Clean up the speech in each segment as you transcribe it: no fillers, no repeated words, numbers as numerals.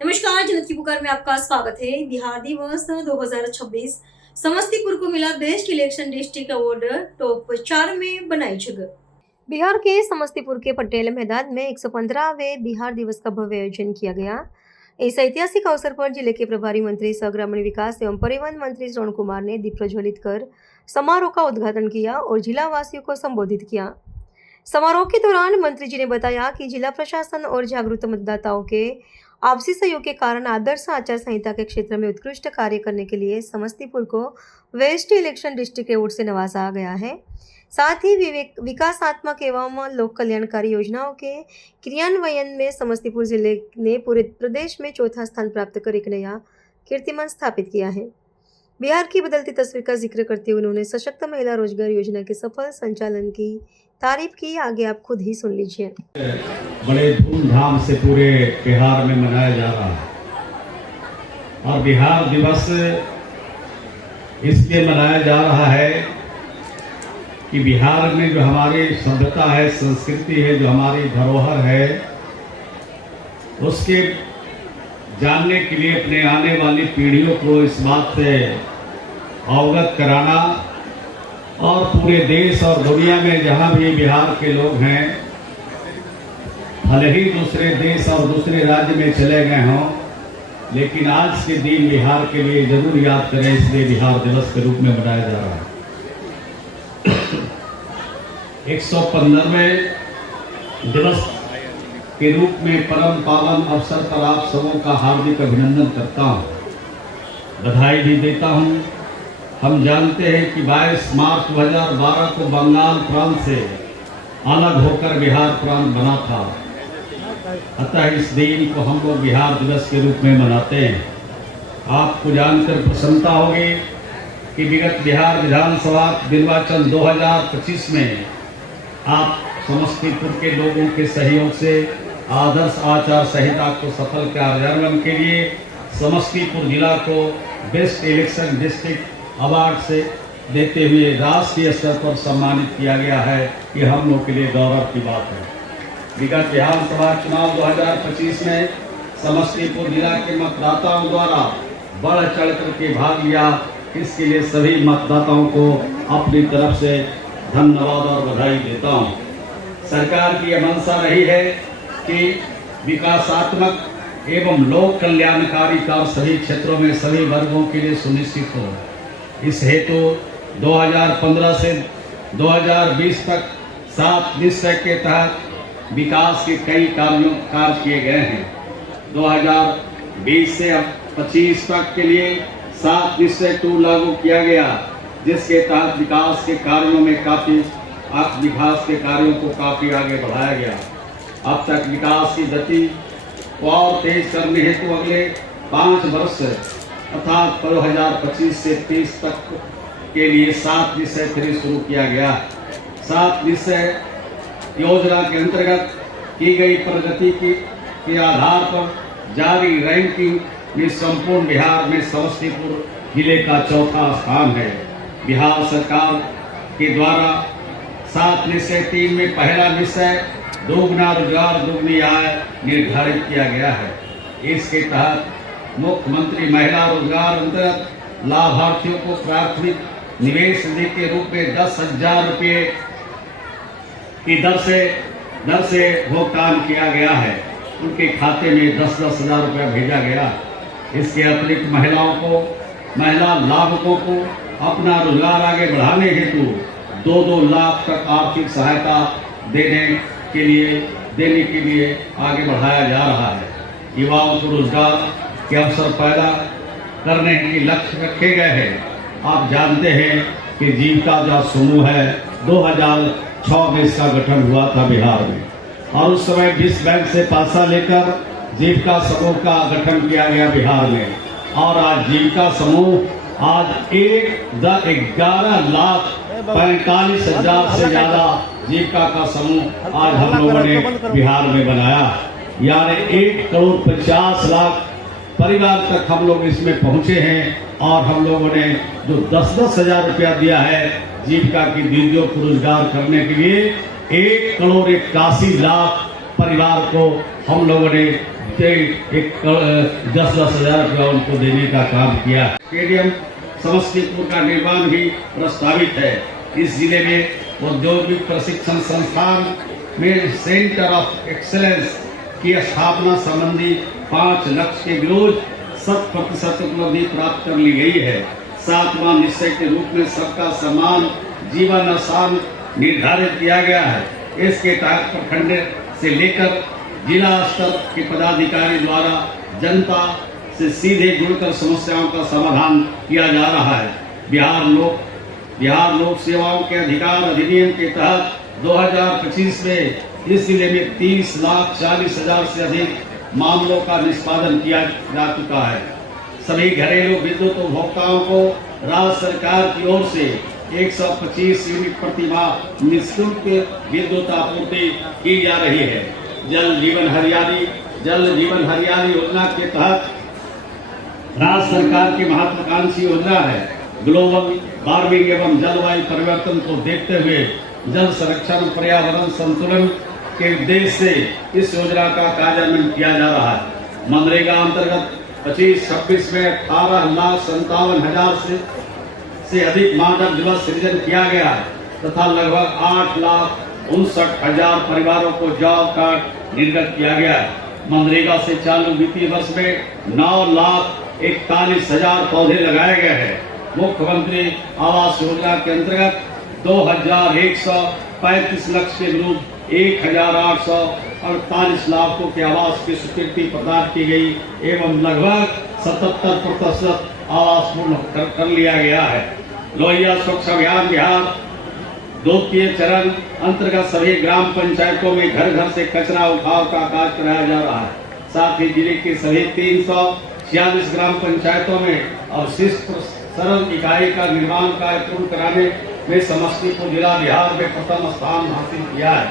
नमस्कार, जनता की पुकार में आपका स्वागत है। बिहार दिवस 2026 समस्तीपुर को मिला best election district award, top 4 में बनाई जगह। बिहार के समस्तीपुर के पटेल मैदान में 115वें बिहार दिवस का भव्य आयोजन किया गया। इस ऐतिहासिक अवसर पर जिले के प्रभारी मंत्री सह ग्रामीण विकास एवं परिवहन मंत्री श्रवण कुमार ने दीप प्रज्वलित कर समारोह का उद्घाटन किया और जिला वासियों को संबोधित किया। समारोह के दौरान मंत्री जी ने बताया कि जिला प्रशासन और जागरूक मतदाताओं के आपसी सहयोग के कारण आदर्श आचार संहिता के क्षेत्र में उत्कृष्ट कार्य करने के लिए समस्तीपुर को वेस्ट इलेक्शन डिस्ट्रिक्ट अवार्ड से नवाजा गया है। साथ ही विकासात्मक एवं लोक कल्याणकारी योजनाओं के क्रियान्वयन में समस्तीपुर जिले ने पूरे प्रदेश में चौथा स्थान प्राप्त कर एक नया कीर्तिमान स्थापित किया है। बिहार की बदलती तस्वीर का जिक्र करते हुए उन्होंने सशक्त महिला रोजगार योजना के सफल संचालन की तारीफ की। आगे आप खुद ही सुन लीजिए। बड़े धूमधाम से पूरे बिहार में मनाया जा रहा है और बिहार दिवस इसलिए मनाया जा रहा है कि बिहार में जो हमारी सभ्यता है, संस्कृति है, जो हमारी धरोहर है, उसके जानने के लिए अपने आने वाली पीढ़ियों को इस बात से अवगत कराना और पूरे देश और दुनिया में जहां भी बिहार के लोग हैं, भले ही दूसरे देश और दूसरे राज्य में चले गए हों, लेकिन आज के दिन बिहार के लिए जरूर याद करें, इसलिए बिहार दिवस के रूप में मनाया जा रहा है। 115वें दिवस के रूप में परम पावन अवसर पर आप सबों का हार्दिक अभिनंदन करता हूं, बधाई भी देता हूं। हम जानते हैं कि 22 मार्च 2012 को बंगाल प्रांत से अलग होकर बिहार प्रांत बना था, अतः इस दिन को हम लोग बिहार दिवस के रूप में मनाते हैं। आपको जानकर प्रसन्नता होगी कि विगत बिहार विधानसभा निर्वाचन 2025 में आप समस्तीपुर के लोगों के सहयोग से आदर्श आचार संहिता को सफल कार्यान्वयन के लिए समस्तीपुर जिला को बेस्ट इलेक्शन डिस्ट्रिक्ट अवार्ड से देते हुए राष्ट्रीय स्तर पर सम्मानित किया गया है। ये हम लोग के लिए गौरव की बात है। विगत विधानसभा चुनाव 2025 में समस्तीपुर जिला के मतदाताओं द्वारा बढ़ चढ़ करके भाग लिया, इसके लिए सभी मतदाताओं को अपनी तरफ से धन्यवाद और बधाई देता हूँ। सरकार की यह मंशा रही है कि विकासात्मक एवं लोक कल्याणकारी कार्य सभी क्षेत्रों में सभी वर्गों के लिए सुनिश्चित हो। इस हेतु 2015 से 2020 तक 7 निश्चय के तहत विकास के कई कार्य किए गए हैं। 2020 से 25 तक के लिए 7 निश्चय 2 लागू किया गया, जिसके तहत विकास के कार्यों को काफी आगे बढ़ाया गया। अब तक विकास की गति को और तेज करने हेतु अगले 5 वर्ष अर्थात 2025 से 30 तक के लिए 7 निश्चय 3 शुरू किया गया। 7 निश्चय योजना के अंतर्गत की गई प्रगति के आधार पर जारी रैंकिंग में संपूर्ण बिहार में समस्तीपुर जिले का चौथा स्थान है। बिहार सरकार के द्वारा 7 निश्चय 3 में पहला निश्चय दोगुना रोजगार दुगनी आय निर्धारित किया गया है। इसके तहत मुख्यमंत्री महिला रोजगार अंतर्गत लाभार्थियों को प्राथमिक निवेश निधि के रूप में 10,000 रुपये की दर से भुगतान किया गया है। उनके खाते में 10-10 हजार रुपया भेजा गया। इसके अतिरिक्त महिला लाभुकों को अपना रोजगार आगे बढ़ाने हेतु 2-2 लाख तक आर्थिक सहायता देने के लिए आगे बढ़ाया जा रहा है। युवाओं को रोजगार के अवसर पैदा करने के लक्ष्य रखे गए हैं। आप जानते हैं कि जीविका जो समूह है 2006 में इसका गठन हुआ था बिहार में, और उस समय विश्व बैंक से पैसा लेकर जीविका समूह का गठन किया गया बिहार में। और आज जीविका समूह आज 11 लाख 45 हजार से ज्यादा जीविका का समूह आज हम लोगों ने बिहार में बनाया, यानी 1 करोड़ 50 लाख परिवार तक हम लोग इसमें पहुंचे हैं। और हम लोगों ने जो 10-10 हजार रुपया दिया है जीविका की दीदियों को रोजगार करने के लिए, 1 करोड़ 81 लाख परिवार को हम लोगों ने 10-10 हजार रुपया उनको देने का काम किया। स्टेडियम समस्तीपुर का निर्माण भी प्रस्तावित है। इस जिले में औद्योगिक प्रशिक्षण संस्थान में सेंटर ऑफ एक्सेलेंस की स्थापना संबंधी 5 लक्ष्य के विरुद्ध 100% उपलब्धि प्राप्त कर ली गई है। 7वां निश्चय के रूप में सबका सम्मान जीवन आसान निर्धारित किया गया है। इसके तहत प्रखंड से लेकर जिला स्तर के पदाधिकारी द्वारा जनता से सीधे जुड़कर समस्याओं का समाधान किया जा रहा है। बिहार लोक सेवाओं के अधिकार अधिनियम के तहत 2025 में इस जिले में 30,40,000 से अधिक मामलों का निष्पादन किया जा चुका है। सभी घरेलू विद्युत उपभोक्ताओं को राज्य सरकार की ओर से 125 यूनिट प्रति माह निःशुल्क विद्युत आपूर्ति की जा रही है। जल जीवन हरियाली योजना के तहत राज्य सरकार की महत्वाकांक्षी योजना है। ग्लोबल वार्मिंग एवं जलवायु परिवर्तन को देखते हुए जल संरक्षण पर्यावरण संतुलन के उद्देश्य से इस योजना का कार्यान्वयन किया जा रहा है। मनरेगा अंतर्गत 25-26 में 18,57,000 से अधिक मानव दिवस सृजन किया गया है तथा लगभग 8,59,000 परिवारों को जॉब कार्ड निर्गत किया गया है। मनरेगा से चालू वित्तीय वर्ष में 9,41,000 पौधे लगाए गए हैं। मुख्यमंत्री आवास योजना के अंतर्गत 2,135 लक्ष्य के विरुद्ध 1,848 लाभों के आवास की स्वीकृति प्रदान की गई एवं लगभग 77% आवास पूर्ण कर लिया गया है। लोहिया स्वच्छ अभियान बिहार द्वितीय चरण अंतर्गत सभी ग्राम पंचायतों में घर घर से कचरा उठाव का कार्य कराया जा रहा है। साथ ही जिले के सभी 346 ग्राम पंचायतों में अवशिष्ट सरल इकाई का निर्माण कार्य पूर्ण कराने में समस्तीपुर जिला बिहार में प्रथम स्थान हासिल किया है।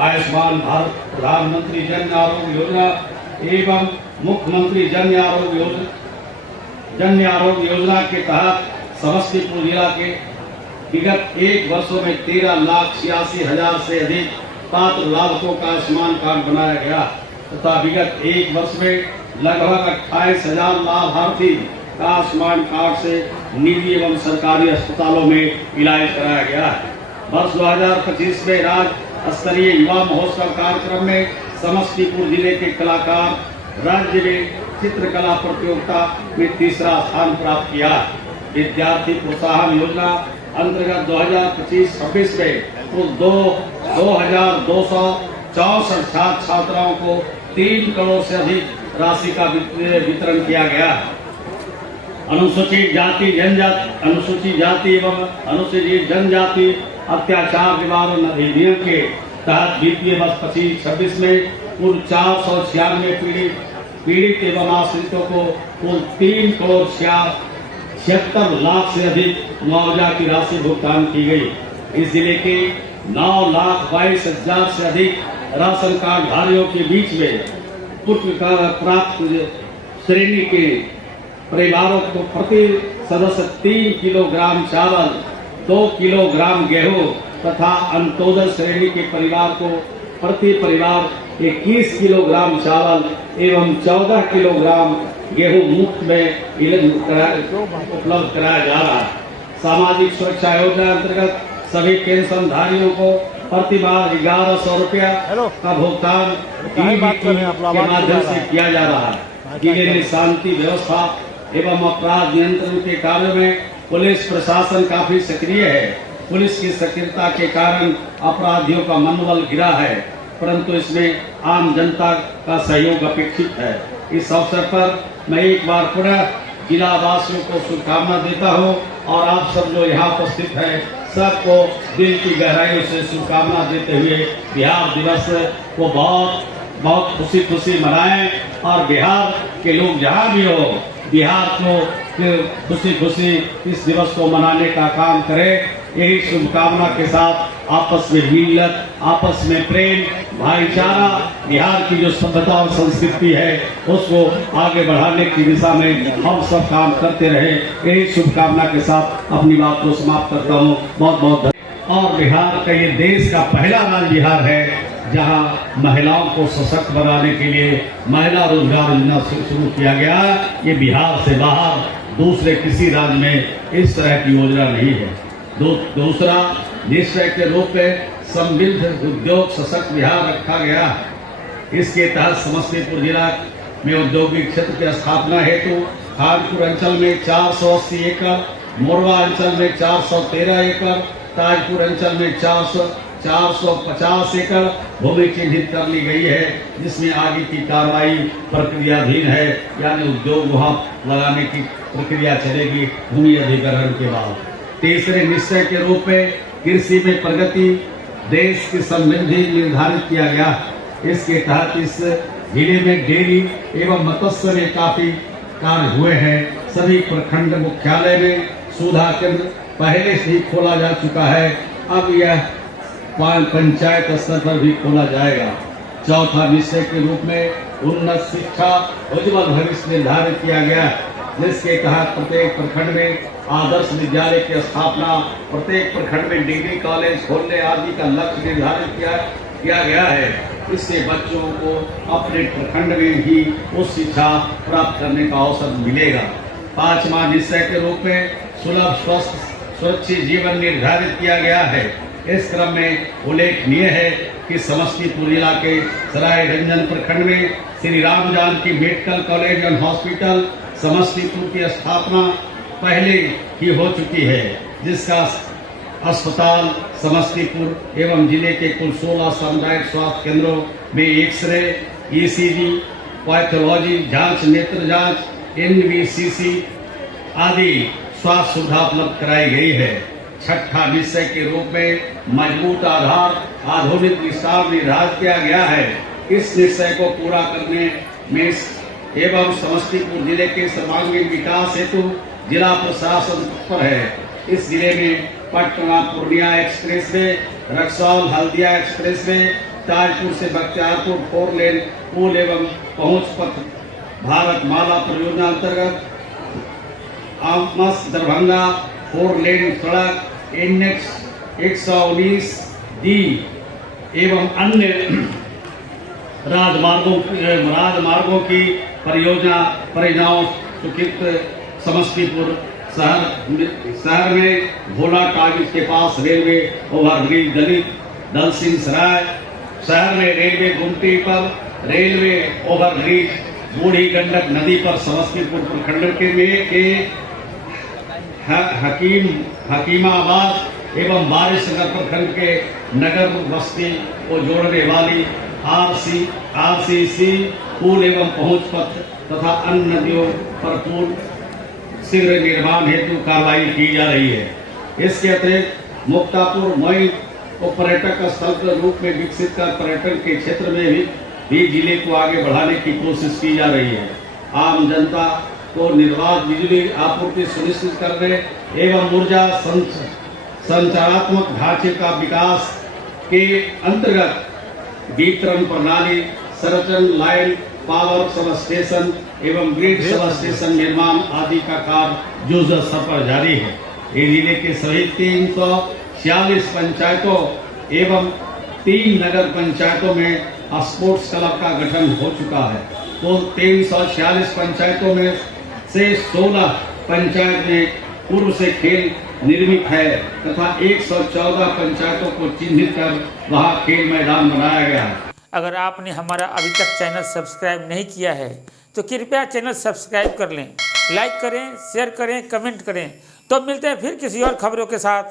आयुष्मान भारत प्रधानमंत्री जन आरोग्य योजना एवं मुख्यमंत्री जन आरोग्य योजना के तहत समस्तीपुर जिला के विगत 1 वर्षों में 13,86,000 से अधिक पात्र लाभुकों का आयुष्मान कार्ड बनाया गया तथा विगत 1 वर्ष में लगभग 28,000 लाभार्थी का आयुष्मान कार्ड से निजी एवं सरकारी अस्पतालों में इलाज कराया गया है। वर्ष 2025 में राज्य स्तरीय युवा महोत्सव कार्यक्रम में समस्तीपुर जिले के कलाकार राज्य में चित्रकला प्रतियोगिता में 3रा स्थान प्राप्त किया। विद्यार्थी प्रोत्साहन योजना अंतर्गत 2025-26 में कुल 2,264 छात्र छात्राओं को 3 करोड़ से अधिक राशि का वितरण किया गया। अनुसूचित जाति एवं अनुसूचित जनजाति अत्याचार निवारण अधिनियम के तहत वित्तीय वर्ष 25-26 में कुल 496 पीड़ित एवं आश्रितों को कुल 3 करोड़ 76 लाख से अधिक मुआवजा की राशि भुगतान की गई। इस जिले के 9,22,000 से अधिक राशन कार्ड धारियों के बीच में प्राप्त श्रेणी के परिवारों को प्रति सदस्य 3 किलोग्राम चावल, 2 किलोग्राम गेहूं तथा अंत्योदय श्रेणी के परिवार को प्रति परिवार 21 किलोग्राम चावल एवं 14 किलोग्राम गेहूं मुफ्त में उपलब्ध कराया जा रहा है। सामाजिक सुरक्षा योजना अंतर्गत सभी पेंशनधारियों को प्रति माह 1,100 रुपया का भुगतान के माध्यम से किया जा रहा है। जिले में शांति व्यवस्था एवं अपराध नियंत्रण के कार्यों में पुलिस प्रशासन काफी सक्रिय है। पुलिस की सक्रियता के कारण अपराधियों का मनोबल गिरा है, परंतु इसमें आम जनता का सहयोग अपेक्षित है। इस अवसर पर मैं एक बार पुनः जिला वासियों को शुभकामना देता हूं और आप सब जो यहाँ उपस्थित हैं सबको दिल की गहराइयों से शुभकामना देते हुए बिहार दिवस को बहुत खुशी मनाएं और बिहार के लोग जहाँ भी हो बिहार को खुशी इस दिवस को मनाने का काम करें। यही शुभकामना के साथ आपस में मिलत, आपस में प्रेम, भाईचारा, बिहार की जो सभ्यता और संस्कृति है उसको आगे बढ़ाने की दिशा में हम सब काम करते रहे। यही शुभकामना के साथ अपनी बात को समाप्त करता हूँ। बहुत बहुत धन्यवाद। और बिहार का ये देश का पहला राज्य बिहार है जहां महिलाओं को सशक्त बनाने के लिए महिला रोजगार योजना शुरू किया गया। ये बिहार से बाहर दूसरे किसी राज्य में इस तरह की योजना नहीं है। दूसरा निश्चय के रूप में समृद्ध उद्योग सशक्त बिहार रखा गया है। इसके तहत समस्तीपुर जिला में औद्योगिक क्षेत्र की स्थापना हेतु खानपुर अंचल में 480 एकड़, मोरवा अंचल में 413 एकड़, ताजपुर अंचल में 450 एकड़ भूमि चिन्हित कर ली गई है, जिसमें आगे की कार्रवाई प्रक्रियाधीन है, यानी उद्योग वहां लगाने की प्रक्रिया चलेगी भूमि अधिग्रहण के बाद। तीसरे निश्चय के रूप में कृषि में प्रगति, देश की समृद्धि निर्धारित किया गया। इसके तहत इस जिले में डेयरी एवं मत्स्य में काफी कार्य हुए हैं। सभी प्रखंड मुख्यालय में सुधा केंद्र पहले से ही खोला जा चुका है, अब यह पंचायत स्तर पर भी खोला जाएगा। चौथा निश्चय के रूप में उन्नत शिक्षा उज्ज्वल भविष्य निर्धारित किया गया, जिसके तहत प्रत्येक प्रखंड में आदर्श विद्यालय की स्थापना, प्रत्येक प्रखंड में डिग्री कॉलेज खोलने आदि का लक्ष्य निर्धारित किया गया है। इससे बच्चों को अपने प्रखंड में ही उच्च शिक्षा प्राप्त करने का अवसर मिलेगा। पांचवा निश्चय के रूप में सुलभ स्वस्थ सुरक्षित जीवन निर्धारित किया गया है। इस क्रम में उल्लेखनीय है कि समस्तीपुर जिला के सराय रंजन प्रखंड में Shri Ram Janaki medical college and hospital Samastipur की स्थापना पहले ही हो चुकी है, जिसका अस्पताल समस्तीपुर एवं जिले के कुल 16 सामुदायिक स्वास्थ्य केंद्रों में एक्सरे, ईसीजी, पैथोलॉजी जांच, नेत्र जांच, NVCC आदि स्वास्थ्य सुविधा उपलब्ध कराई गई है। छठा निश्चय के रूप में मजबूत आधार आधुनिक विस्तार निर्धारित किया गया है। इस निश्चय को पूरा करने में एवं समस्तीपुर जिले के सर्वांगीण विकास हेतु जिला प्रशासन पर है। इस जिले में Patna Purnia express way, Raxaul Haldia express way, Tajpur से बख्तियारपुर 4 लेन पुल एवं पहुंच पथ, भारत माला परियोजना अंतर्गत आमस दरभंगा 4 लेन सड़क, NH 119D एवं अन्य राजमार्गों की परियोजनाओं स्वीकृत। समस्तीपुर शहर में भोला टागिज के पास रेलवे ओवरब्रिज दल सिंह सराय, शहर में रेलवे गुमटी पर रेलवे ओवरब्रिज, बूढ़ी गंडक नदी पर समस्तीपुर प्रखंड के हकीमाबाद एवं बारिशनगर प्रखंड के नगर बस्ती को जोड़ने वाली RCC पुल एवं पहुंच पथ तथा अन्य नदियों पर पुल शीघ्र निर्माण हेतु कार्रवाई की जा रही है। इसके अतिरिक्त मुक्तापुर मई को पर्यटक स्थल के रूप में विकसित कर पर्यटन के क्षेत्र में भी जिले को आगे बढ़ाने की कोशिश की जा रही है। आम जनता को निर्बाध बिजली आपूर्ति सुनिश्चित करने एवं ऊर्जा संचारात्मक ढांचे का विकास के अंतर्गत वितरण प्रणाली, संरचन लाइन, पावर सब स्टेशन एवं ग्रिड सब स्टेशन निर्माण आदि का कार्य युद्ध स्तर पर जारी है। ये जिले के सभी 346 पंचायतों एवं 3 नगर पंचायतों में स्पोर्ट्स क्लब का गठन हो चुका है। तो 346 पंचायतों में से 16 पंचायत में पूर्व से खेल निर्मित है तथा 114 पंचायतों को चिन्हित कर वहां खेल मैदान बनाया गया है। अगर आपने हमारा अभी तक चैनल सब्सक्राइब नहीं किया है तो कृपया चैनल सब्सक्राइब कर लें, लाइक करें, शेयर करें, कमेंट करें। तो मिलते हैं फिर किसी और खबरों के साथ।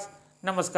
नमस्कार।